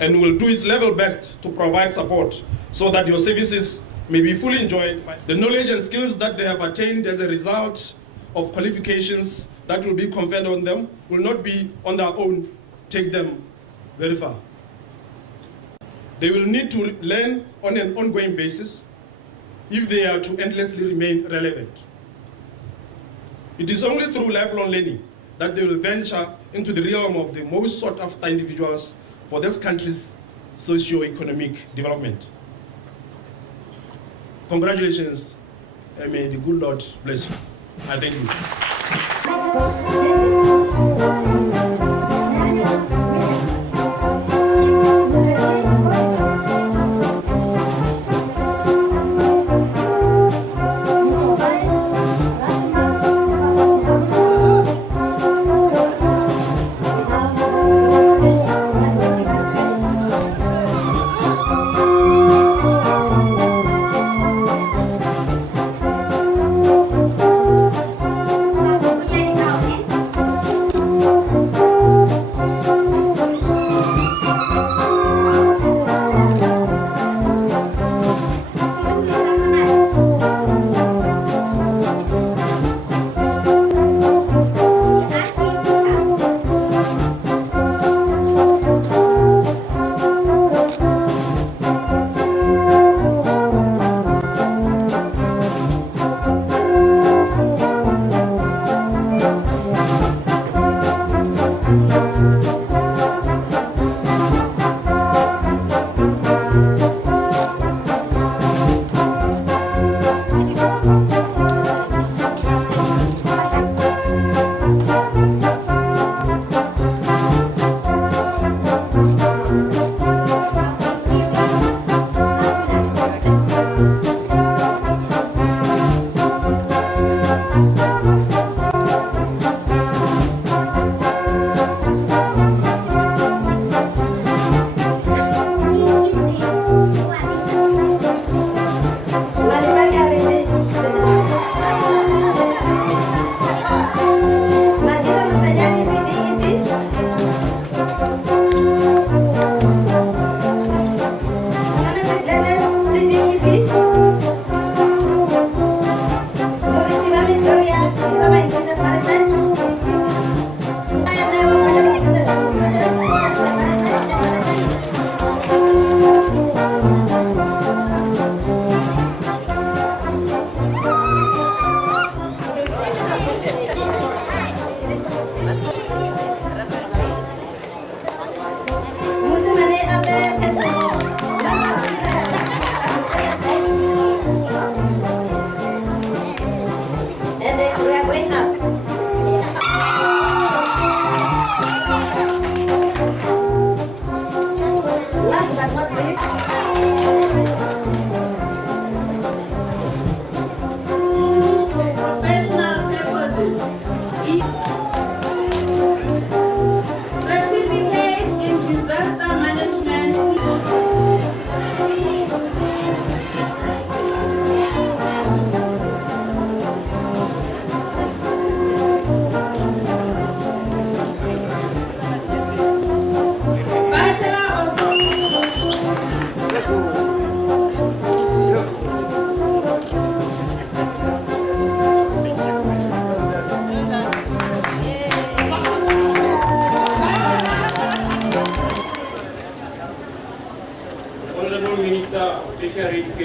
and will do its level best to provide support so that your services may be fully enjoyed. The knowledge and skills that they have attained as a result of qualifications that will be conferred on them will not be on their own take them very far. They will need to learn on an ongoing basis if they are to endlessly remain relevant. It is only through lifelong learning that they will venture into the realm of the most sought-after individuals for this country's socio-economic development. Congratulations, and may the good Lord bless you. I thank you.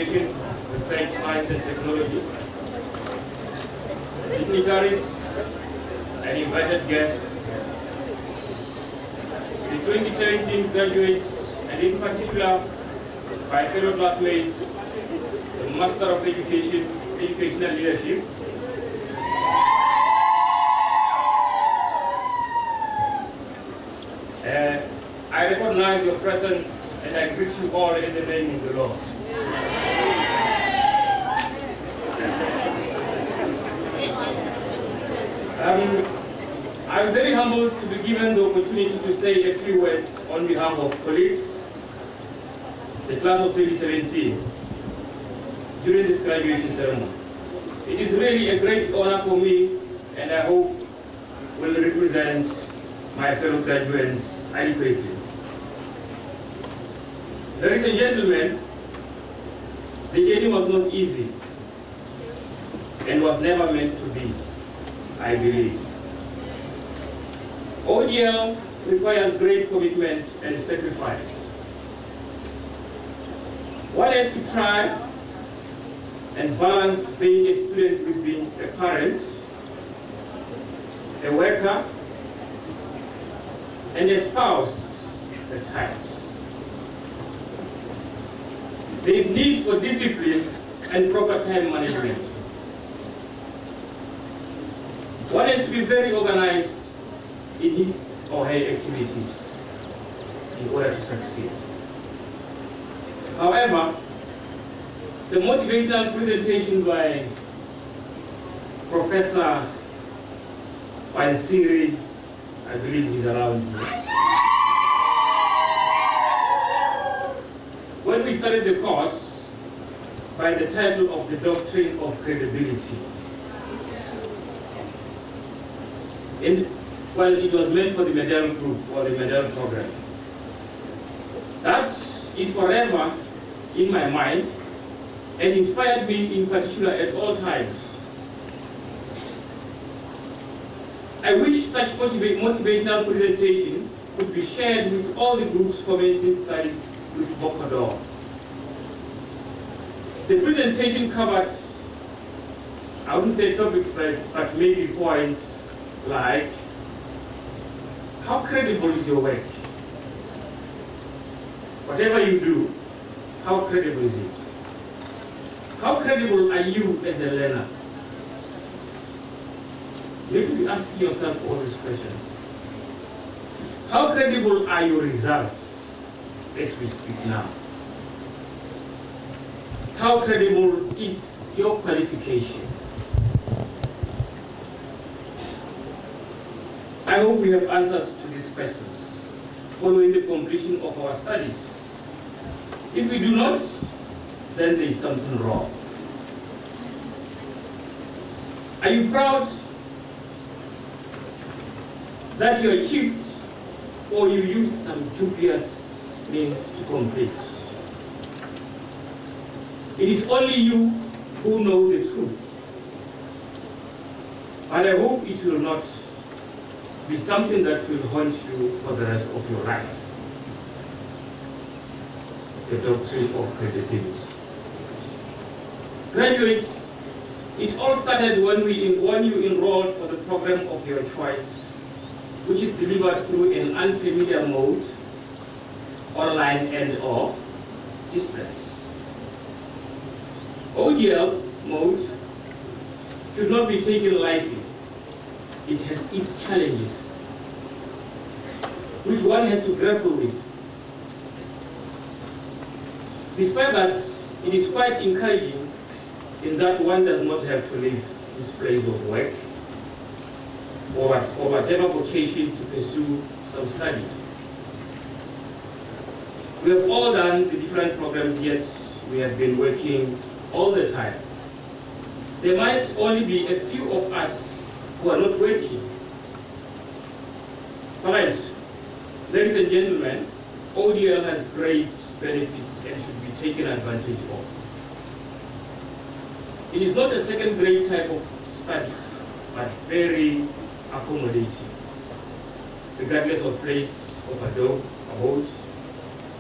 Education, Research, Science and Technology, dignitaries and invited guests, the 2017 graduates, and in particular, my fellow classmates, the Master of Education, Educational Leadership, I recognize your presence and I greet you all in the name of the Lord. I'm very humbled to be given the opportunity to say a few words on behalf of colleagues, the class of 2017, during this graduation ceremony. It is really a great honor for me, and I hope will represent my fellow graduates adequately. Ladies and gentlemen, the journey was not easy and was never meant to be, I believe. ODL requires great commitment and sacrifice. One has to try and balance being a student with being a parent, a worker, and a spouse at times. There is need for discipline and proper time management. One has to be very organized in his or her activities in order to succeed. However, the motivational presentation by Professor Pansiri, I believe he's around here. When we started the course, by the title of the Doctrine of Credibility, well, it was meant for the Medal Group or the Medal Program. That is forever in my mind and inspired me in particular at all times. I wish such motivational presentation could be shared with all the groups commencing studies with Bocodol. The presentation covered, I wouldn't say topics, but maybe points like, how credible is your work? Whatever you do, how credible is it? How credible are you as a learner? You need to be asking yourself all these questions. How credible are your results as we speak now? How credible is your qualification? I hope we have answers to these questions following the completion of our studies. If we do not, then there is something wrong. Are you proud that you achieved or you used some dubious means to complete? It is only you who know the truth. But I hope it will not be something that will haunt you for the rest of your life. The doctrine of credibility. Graduates, it all started when you enrolled for the program of your choice, which is delivered through an unfamiliar mode, online and/or distance. ODL mode should not be taken lightly. It has its challenges, which one has to grapple with. Despite that, it is quite encouraging in that one does not have to leave his place of work or whatever vocation to pursue some study. We have all done the different programs, yet we have been working all the time. There might only be a few of us who are not working. Alright, ladies and gentlemen, ODL has great benefits and should be taken advantage of. It is not a second-grade type of study, but very accommodating, regardless of place of abode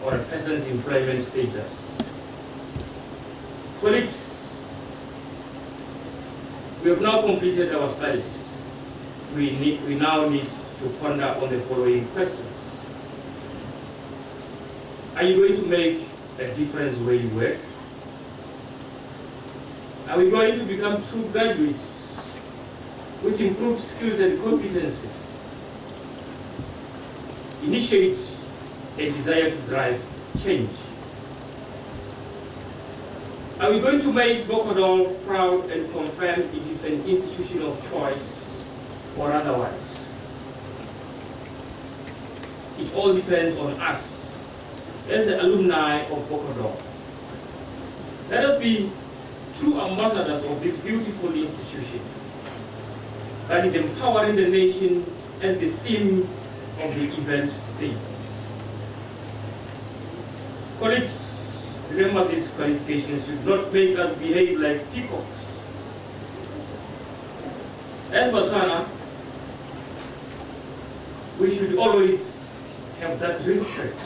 or a person's employment status. Colleagues, we have now completed our studies. We now need to ponder on the following questions. Are you going to make a difference where you work? Are we going to become true graduates with improved skills and competencies? Initiate a desire to drive change. Are we going to make Bocodol proud and confirm it is an institution of choice or otherwise? It all depends on us as the alumni of Bocodol. Let us be true ambassadors of this beautiful institution that is empowering the nation as the theme of the event states. Colleagues, remember these qualifications should not make us behave like peacocks. As Botswana, we should always have that respect.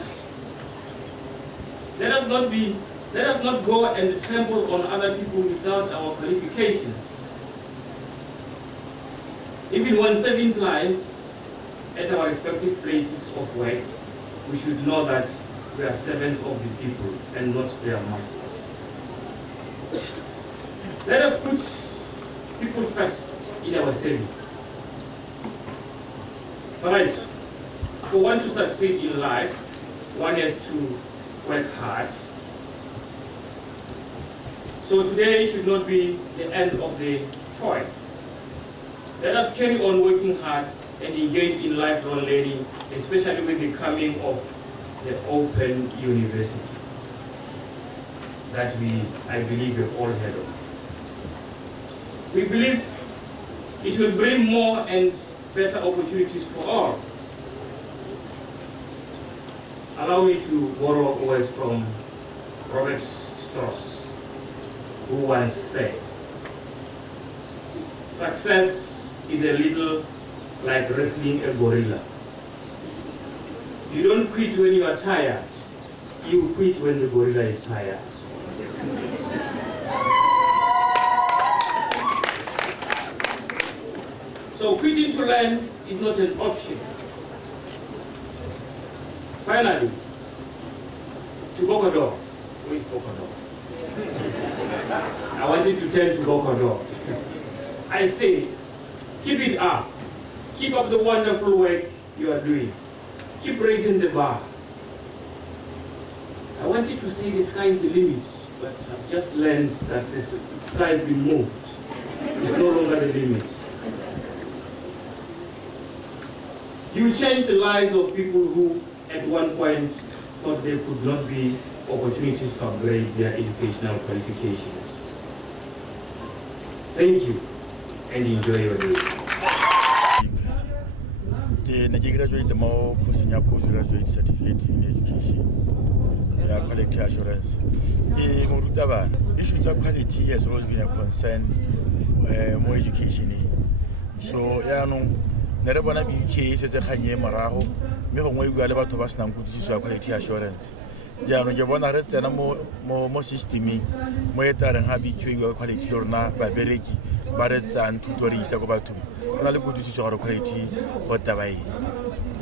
Let us not go and trample on other people without our qualifications. Even when serving clients at our respective places of work, we should know that we are servants of the people and not their masters. Let us put people first in our service. Guys, for one to succeed in life, one has to work hard. So today should not be the end of the toil. Let us carry on working hard and engage in lifelong learning, especially with the coming of the Open University that I believe, have all heard of. We believe it will bring more and better opportunities for all. Allow me to borrow words from Robert Strauss, who once said, "Success is a little like wrestling a gorilla. You don't quit when you are tired, you quit when the gorilla is tired." So quitting to learn is not an option. Finally, to Bocodol. Who is Bocodol? I wanted to turn to Bocodol. I say, keep it up. Keep up the wonderful work you are doing. Keep raising the bar. I wanted to say the sky is the limit, but I've just learned that the sky has been moved. It's no longer the limit. You change the lives of people who at one point thought there could not be opportunities to upgrade their educational qualifications. Thank you and enjoy your day. I graduated more postgraduate certificate in education. Quality assurance. Issues of quality has always been a concern. More education. So, never wanna be cases as a Kanye Maraho. Me home we are about to pass now good quality assurance. You want to read more system, more than happy quality or not by Bereki, Barrett and tutories about two. Another good issue of quality, what the way.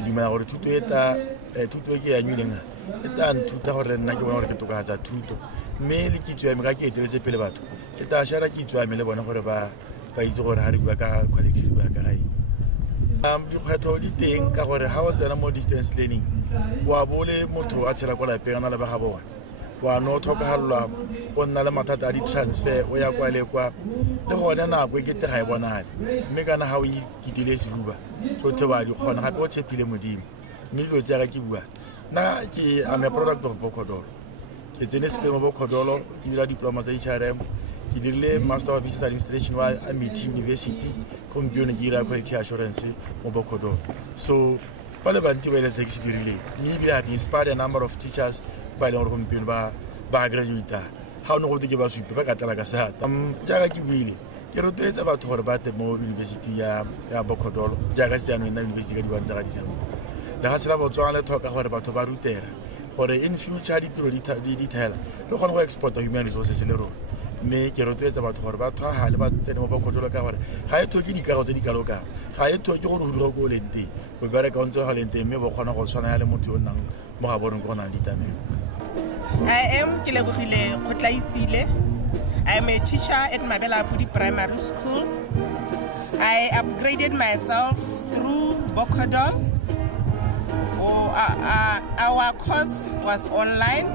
You may order to it a million. It done 291 to Gaza tuto. Mail it to a Maki, there is a pillabat. It does share it to a million or by Zor Haribaka quality. You had told it how was the more distance learning. Wabole moto at Seracola Perana Bahabo. While no talk hallam, one Nalamata transfer, we are quite the Hodana, we get the high one eye. Megana how he delays Ruba. So Tawad, you can have what's a pilimudi. Milo Jarakiwa. Now, I'm a product of Bocodol. It's in a scheme of Bocodolo, diplomas HRM. He delayed Master of Business Administration while I meet University, Computer Quality Assurance, Bocodol. So, Palabanti will execute relay. Maybe I have inspired a number of teachers by the computer by graduate. How no to give us super Catalagasa. Jagaki Willy. There is about her about the more university, Bocodol, Jagastian University. The Hasla of Joanna talk about Barutera. For the in future detail, no one will export the human resources in the road. mme ke rotloetsa batho gore ba thwagale ba tsene mo Bocodol ka gore ga e thoke dikago tse di kalokang ga e thoke gore o dira ko o leng teng o bereka o ntse ga leng teng mme bo kgona go tshwana ya le motho yo o nnang mo ga boreng ko go nang ditamelo. I am Kelebogile Kotlaitsile. I am a teacher at Mabela Pudi Primary School. I upgraded myself through Bocodol. Our course was online.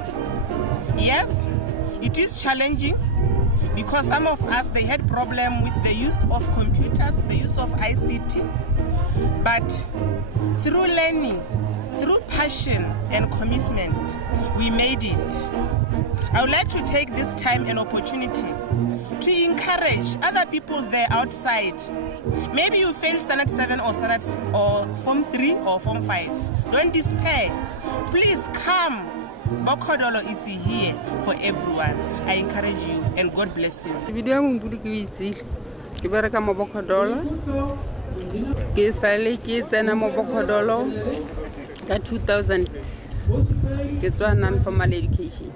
Yes, it is challenging because some of us, they had problem with the use of computers, the use of ICT. But through learning, through passion and commitment, we made it. I would like to take this time and opportunity to encourage other people there outside. Maybe you failed standard 7 or form 3 or form 5. Don't despair. Please come. Bocodol is here for everyone. I encourage you and God bless you. Video mbulu kiwitsi. Ke bereka mo Bocodol. Ke sale ke tsena mo Bocodol ka 2000. Ke tswa non-formal education.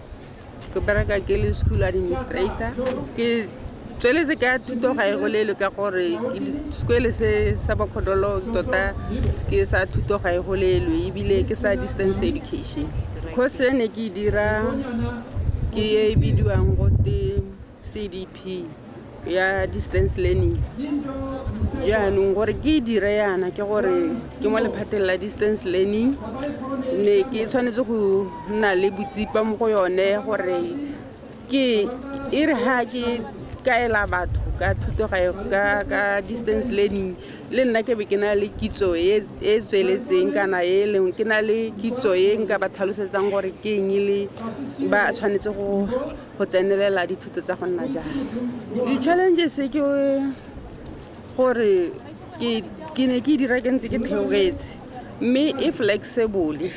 Ke bereka ke le school administrator. Ke tsweletse ka thuto ga e golelo ka gore sekole se sa Bocodol tota ke sa thuto ga e golelo ebile ke sa distance education. Course ne ke dira ke e bidiwang go te CDP ya distance learning. Jaanong gore ke dire yana ke gore ke mo lephateng la distance learning ne ke tshwanetse go nna le botsipa mo go yone gore ke ire ha ke kaela batho ka thuto ka distance learning le nna ke be ke na le kitso e tsweletseng kana e leng ke na le kitso e nka ba tlhalosetsang gore ke eng le ba tshwanetse go tsenelela dithuto tsa go nna jang. Di-challenges ke gore ke ne ke dira ke ntse ke theogetse mme e flexible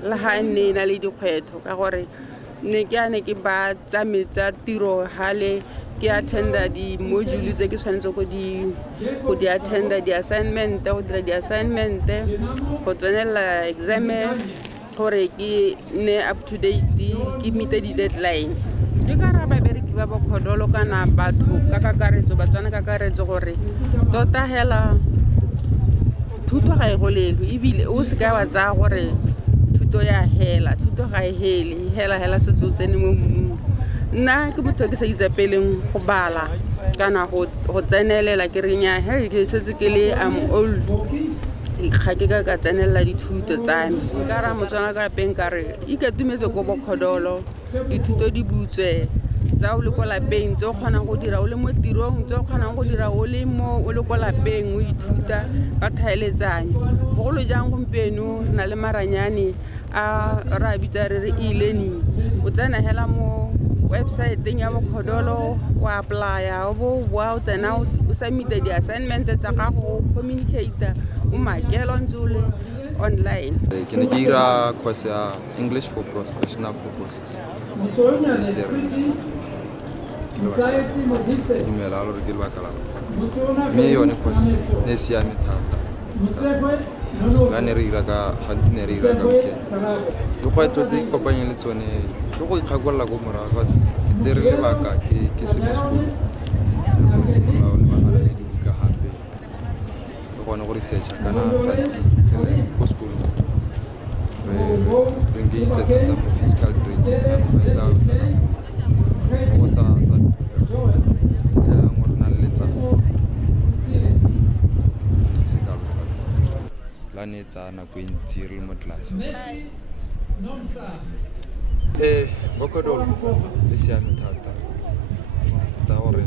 le ha ne na le dikgwetho ka gore ne ke ba tsametsa tiro hale ke attenda di module tse ke tshwanetse go di attenda di assignment go dira di assignment go tsenela exam gore ke ne up to date ke meet di deadline. Ke ka ra ba bereki ba Bocodol kana batho ka kakaretso ba tswana ka kakaretso gore tota hela thuto ga e golelo ebile o se ka wa tsa gore thuto ya hela thuto ga e hela se tsotsene mo nna ke motho ke sa itsapeleng go bala kana go tsenelela ke renya he ke setse ke le am old ga ke ka tsenelela dithuto tsa me ka ra motswana ka peng ka re ikatumetse go Bocodol dithuto di butswe tsa o le ko lapeng tse o kgonang go dira o le mo tirong tse o kgonang go dira o le mo o le ko lapeng o ithuta ka tlhaeletsano bogolo jang gompieno na le maranyane a ra bitsa re e-learning o tsena hela mo website ya Bocodol o apply o tsena o submit di assignment tsa gago communicate o makelo ntsule online. Ke ne ke ira course ya English for professional purposes. Dumela lo re ke ba kala. Me yone course ne siame thata. Ga ne re ira ka gantsi ne re ira ka weekend. Dikgwetlho tse ke kopanyang le tsone ke go ikgakolla go morago ga tse re lebaka ke se mo school. Ke se mo le magala le ka hape. Ke gone go research kana gantsi go school. Re engage thata mo physical training and find out what's up. Tela mo rena le tsa la ne tsa na go ntsi re mo class. Bocodol le siame thata tsa gore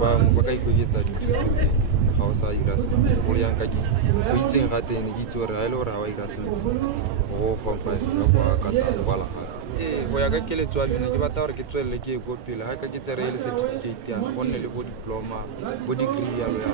ba ka ikoketsa dithuto ga o sa ira sentle go yang ka o itseng ga teng ke itse gore ga e le gore ga wa ira sentle go fompa ka ka ta kwala go ya ka keletso ya mena ke batla gore ke tswelele ke go pele ga ka ke tsere le certificate ya go nne le go diploma go degree ya lo ya